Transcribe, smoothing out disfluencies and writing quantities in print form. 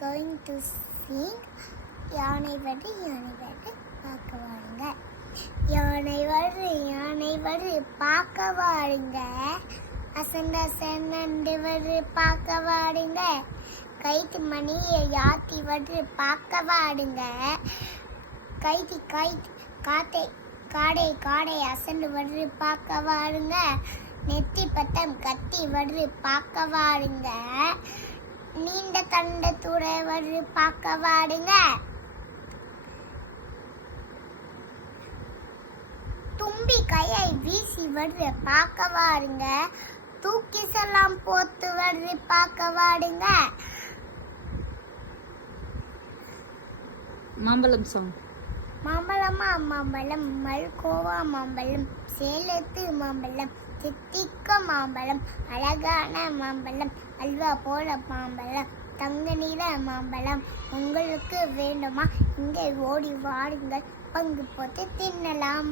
going to sing யானை வருது பார்க்க வாருங்க. யானை வருது பார்க்க வாருங்க. அசண்டு வருது பார்க்க வாருங்க. கைத்து மணியை யாத்தி வருது பார்க்க வாருங்க. கைத்தி காடை அசண்டு வருது பார்க்க வாருங்க. நெத்தி பத்தம் கத்தி வருது பார்க்க வாருங்க. நீண்ட தண்ட துறை வருது பார்க்க வாருங்க. தும்பி கையை வீசி வருது பார்க்க வாருங்க. தூக்கி செல்லாம் போத்து வருது பார்க்க வாருங்க. மாம்பழம் சாங். மாம்பழம் மல்கோவா மாம்பழம், சேலத்து மாம்பழம், தித்திக்க மாம்பழம், அழகான மாம்பழம், அல்வா போல மாம்பழம், தங்க நிற மாம்பழம். உங்களுக்கு வேண்டுமா? இங்கே ஓடி வாருங்கள், பங்கு போட்டு தின்னலாம்.